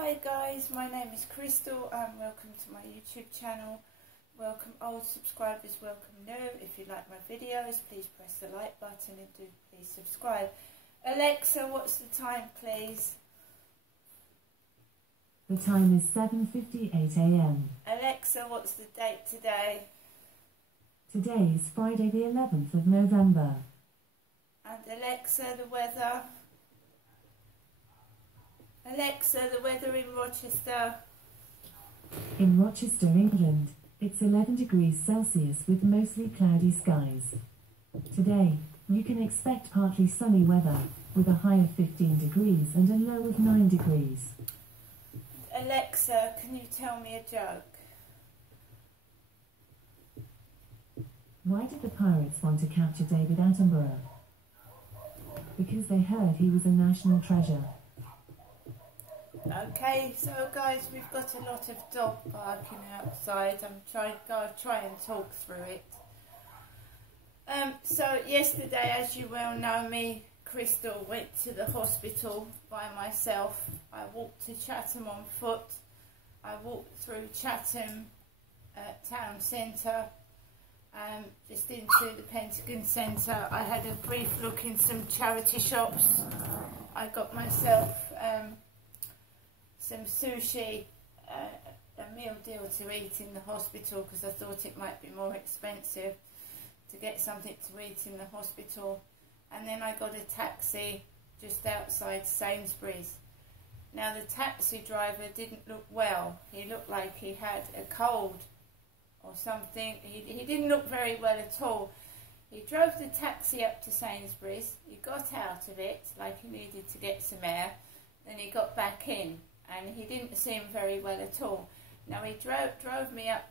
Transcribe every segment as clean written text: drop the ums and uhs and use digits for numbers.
Hi guys, my name is Crystal and welcome to my YouTube channel. Welcome old subscribers, welcome new. If you like my videos, please press the like button and do please subscribe. Alexa, what's the time please? The time is 7:58 AM. Alexa, what's the date today? Today is Friday the 11th of November. And Alexa, the weather? Alexa, the weather in Rochester? In Rochester, England, it's 11 degrees Celsius with mostly cloudy skies. Today, you can expect partly sunny weather, with a high of 15 degrees and a low of 9 degrees. Alexa, can you tell me a joke? Why did the pirates want to capture David Attenborough? Because they heard he was a national treasure. Okay, so guys, we've got a lot of dog barking outside. I'm trying to try and talk through it. So yesterday, as you well know me, Crystal went to the hospital by myself. I walked to Chatham on foot. I walked through Chatham town centre, just into the Pentagon Centre. I had a brief look in some charity shops. I got myself some sushi, a meal deal to eat in the hospital because I thought it might be more expensive to get something to eat in the hospital. And then I got a taxi just outside Sainsbury's. Now the taxi driver didn't look well. He looked like he had a cold or something. He didn't look very well at all. He drove the taxi up to Sainsbury's. He got out of it like he needed to get some air. Then he got back in. And he didn't seem very well at all. Now he drove me up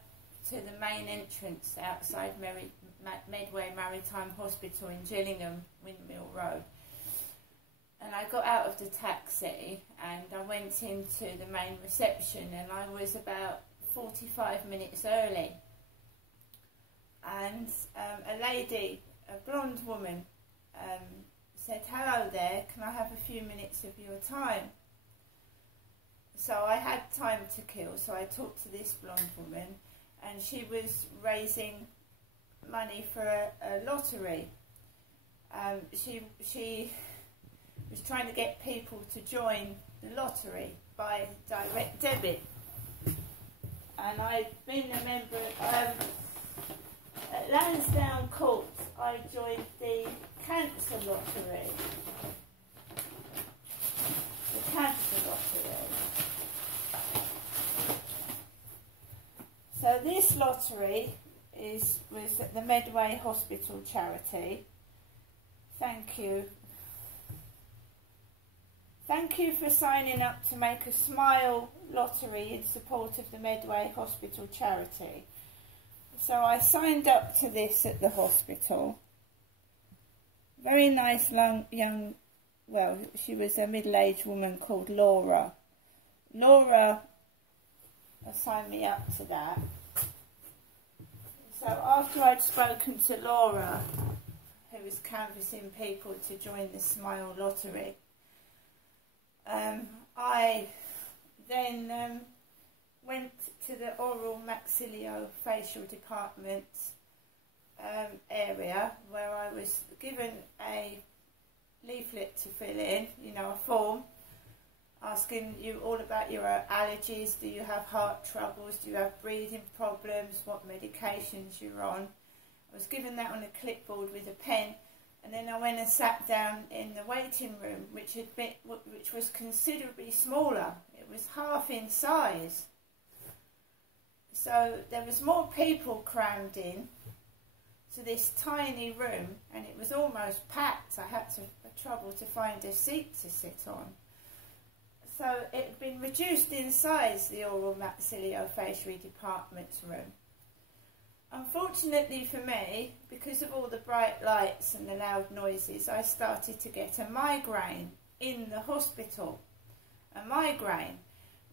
to the main entrance outside Medway Maritime Hospital in Gillingham, Windmill Road. And I got out of the taxi and I went into the main reception and I was about 45 minutes early. And a lady, a blonde woman, said, "Hello there, can I have a few minutes of your time?" So I had time to kill, so I talked to this blonde woman and she was raising money for a lottery. She was trying to get people to join the lottery by direct debit. And I'd been a member at Lansdowne Court. I joined the cancer lottery. The cancer lottery. So this lottery was at the Medway Hospital charity. Thank you. Thank you for signing up to make a smile lottery in support of the Medway Hospital charity. So I signed up to this at the hospital. Very nice young, well, she was a middle-aged woman called Laura. Laura signed me up to that. So after I'd spoken to Laura, who was canvassing people to join the Smile Lottery, I then went to the oral maxillofacial department area where I was given a leaflet to fill in, you know, a form, asking you all about your allergies. Do you have heart troubles? Do you have breathing problems? What medications you're on? I was given that on a clipboard with a pen, and then I went and sat down in the waiting room, which was considerably smaller. It was half in size. So there was more people crammed in to this tiny room, and it was almost packed. I had trouble to find a seat to sit on. So it had been reduced in size, the oral maxillofacial department's room. Unfortunately for me, because of all the bright lights and the loud noises, I started to get a migraine in the hospital. A migraine,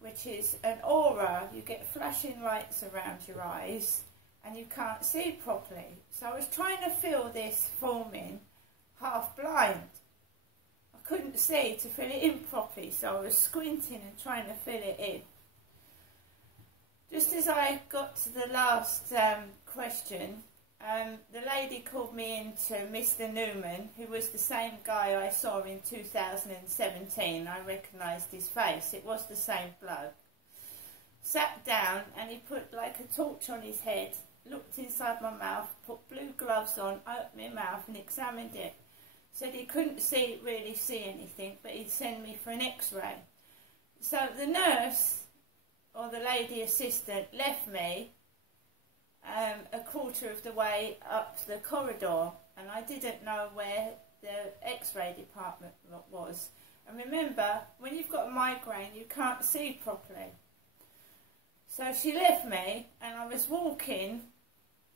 which is an aura. You get flashing lights around your eyes and you can't see properly. So I was trying to fill this form in half blind. I couldn't see to fill it in properly, so I was squinting and trying to fill it in. Just as I got to the last question, the lady called me in to Mr. Newman, who was the same guy I saw in 2017. I recognised his face. It was the same bloke. Sat down and he put like a torch on his head, looked inside my mouth, put blue gloves on, opened my mouth and examined it. Said he couldn't really see anything, but he'd send me for an x-ray. So the nurse, or the lady assistant, left me a quarter of the way up the corridor, and I didn't know where the x-ray department was. And remember, when you've got a migraine, you can't see properly. So she left me, and I was walking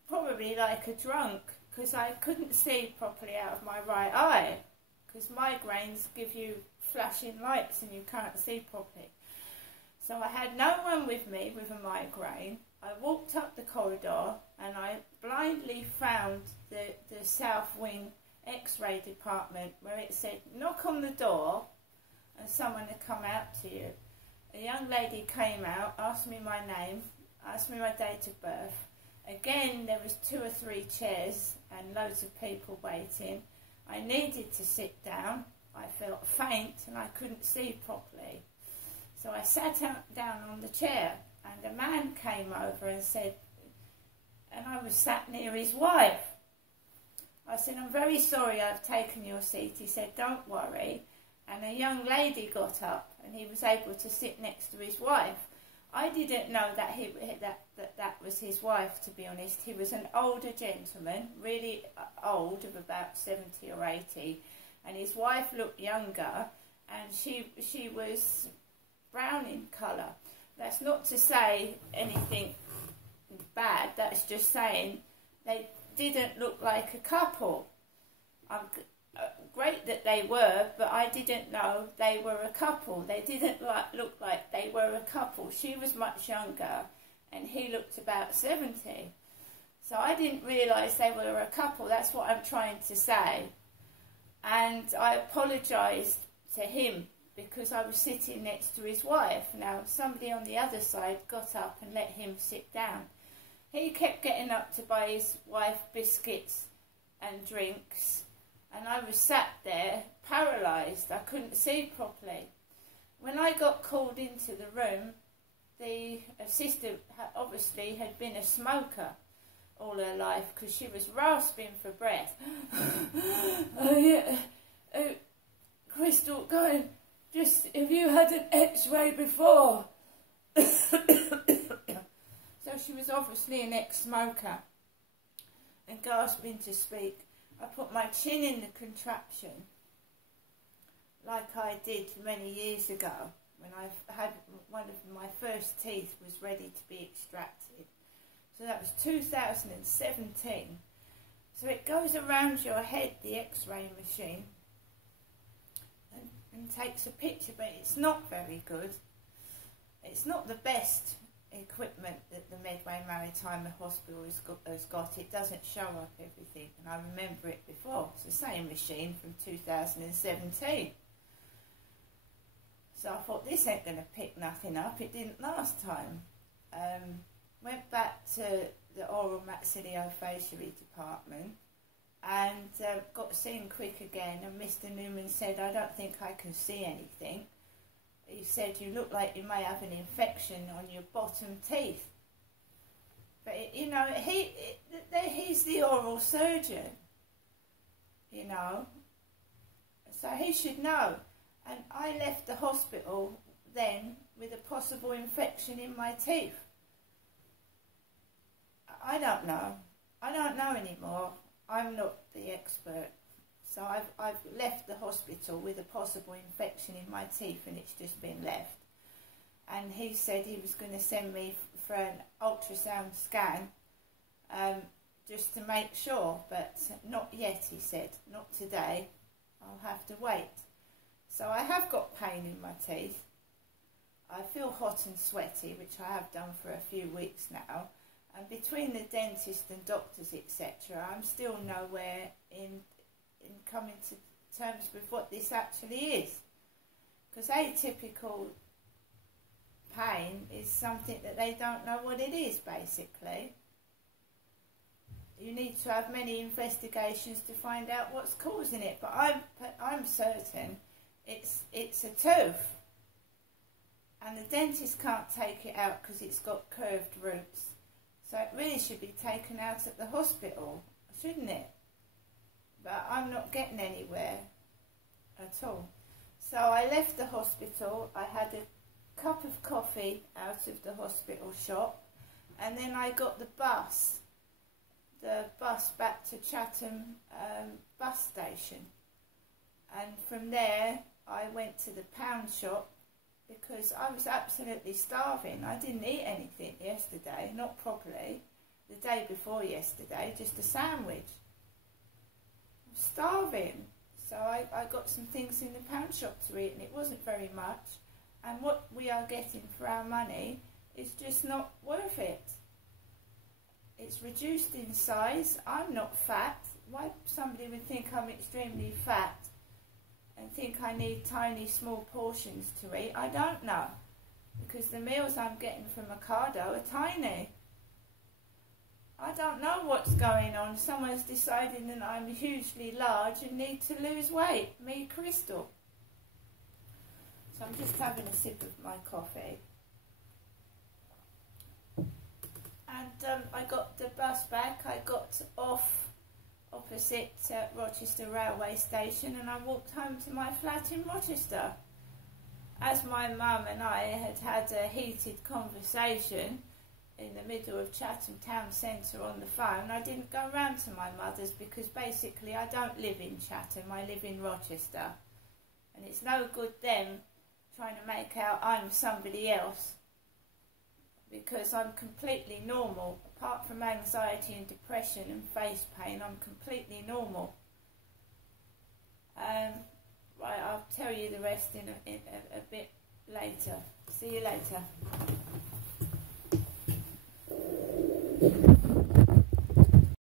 probably like a drunk, because I couldn't see properly out of my right eye, because migraines give you flashing lights and you can't see properly. So I had no one with me with a migraine. I walked up the corridor and I blindly found the South Wing X-ray department, where it said, knock on the door and someone had come out to you. A young lady came out, asked me my name, asked me my date of birth. Again, there was 2 or 3 chairs and loads of people waiting. I needed to sit down. I felt faint and I couldn't see properly. So I sat down on the chair, and a man came over and said, and I was sat near his wife. I said, I'm very sorry I've taken your seat. He said, don't worry. And a young lady got up and he was able to sit next to his wife. I didn't know that that was his wife, to be honest. He was an older gentleman, really old, of about 70 or 80, and his wife looked younger, and she was brown in colour. That's not to say anything bad, that's just saying they didn't look like a couple. Great that they were, but I didn't know they were a couple. They didn't look like they were a couple. She was much younger and he looked about 70. So I didn't realise they were a couple. That's what I'm trying to say. And I apologised to him because I was sitting next to his wife. Now, somebody on the other side got up and let him sit down. He kept getting up to buy his wife biscuits and drinks, and I was sat there paralysed. I couldn't see properly. When I got called into the room, the assistant obviously had been a smoker all her life, because she was rasping for breath. Crystal, go, just, have you had an x-ray before? So she was obviously an ex-smoker and gasping to speak. I put my chin in the contraption like I did many years ago when I had one of my first teeth was ready to be extracted. So that was 2017. So it goes around your head, the x-ray machine, and takes a picture, but it's not very good. It's not the best equipment that the Medway Maritime Hospital has got. It doesn't show up everything, and I remember it before. It's the same machine from 2017. So I thought, this ain't going to pick nothing up. It didn't last time. Went back to the oral maxillofacial department and got seen quick again, and Mr. Newman said, I don't think I can see anything. He said, you look like you may have an infection on your bottom teeth. But, you know, he's the oral surgeon, you know, so he should know. And I left the hospital then with a possible infection in my teeth. I don't know. I don't know anymore. I'm not the expert. So I've left the hospital with a possible infection in my teeth, and it's just been left. And he said he was going to send me for an ultrasound scan just to make sure, but not yet, he said. Not today. I'll have to wait. So I have got pain in my teeth. I feel hot and sweaty, which I have done for a few weeks now. And between the dentist and doctors, etc., I'm still nowhere in coming to terms with what this actually is. because atypical pain is something that they don't know what it is, basically. You need to have many investigations to find out what's causing it, but I'm certain it's a tooth, and the dentist can't take it out because it's got curved roots, so it really should be taken out at the hospital, shouldn't it? But I'm not getting anywhere at all. So I left the hospital. I had a cup of coffee out of the hospital shop, and then I got the bus back to Chatham bus station, and from there I went to the pound shop because I was absolutely starving. I didn't eat anything yesterday, not properly. The day before yesterday, just a sandwich. I was starving, so I got some things in the pound shop to eat, and it wasn't very much, and what we are getting for our money is just not worth it. It's reduced in size. I'm not fat. Why somebody would think I'm extremely fat and think I need tiny small portions to eat, I don't know, because the meals I'm getting from Ocado are tiny. I don't know what's going on. Someone's deciding that I'm hugely large and need to lose weight. Me, Crystal. So I'm just having a sip of my coffee. And I got the bus back. I got off opposite Rochester railway station, and I walked home to my flat in Rochester. As my mum and I had a heated conversation in the middle of Chatham Town Centre on the phone, I didn't go round to my mother's because basically I don't live in Chatham, I live in Rochester. And it's no good them trying to make out I'm somebody else, because I'm completely normal. Apart from anxiety and depression and face pain, I'm completely normal. Right, I'll tell you the rest in a bit later. See you later.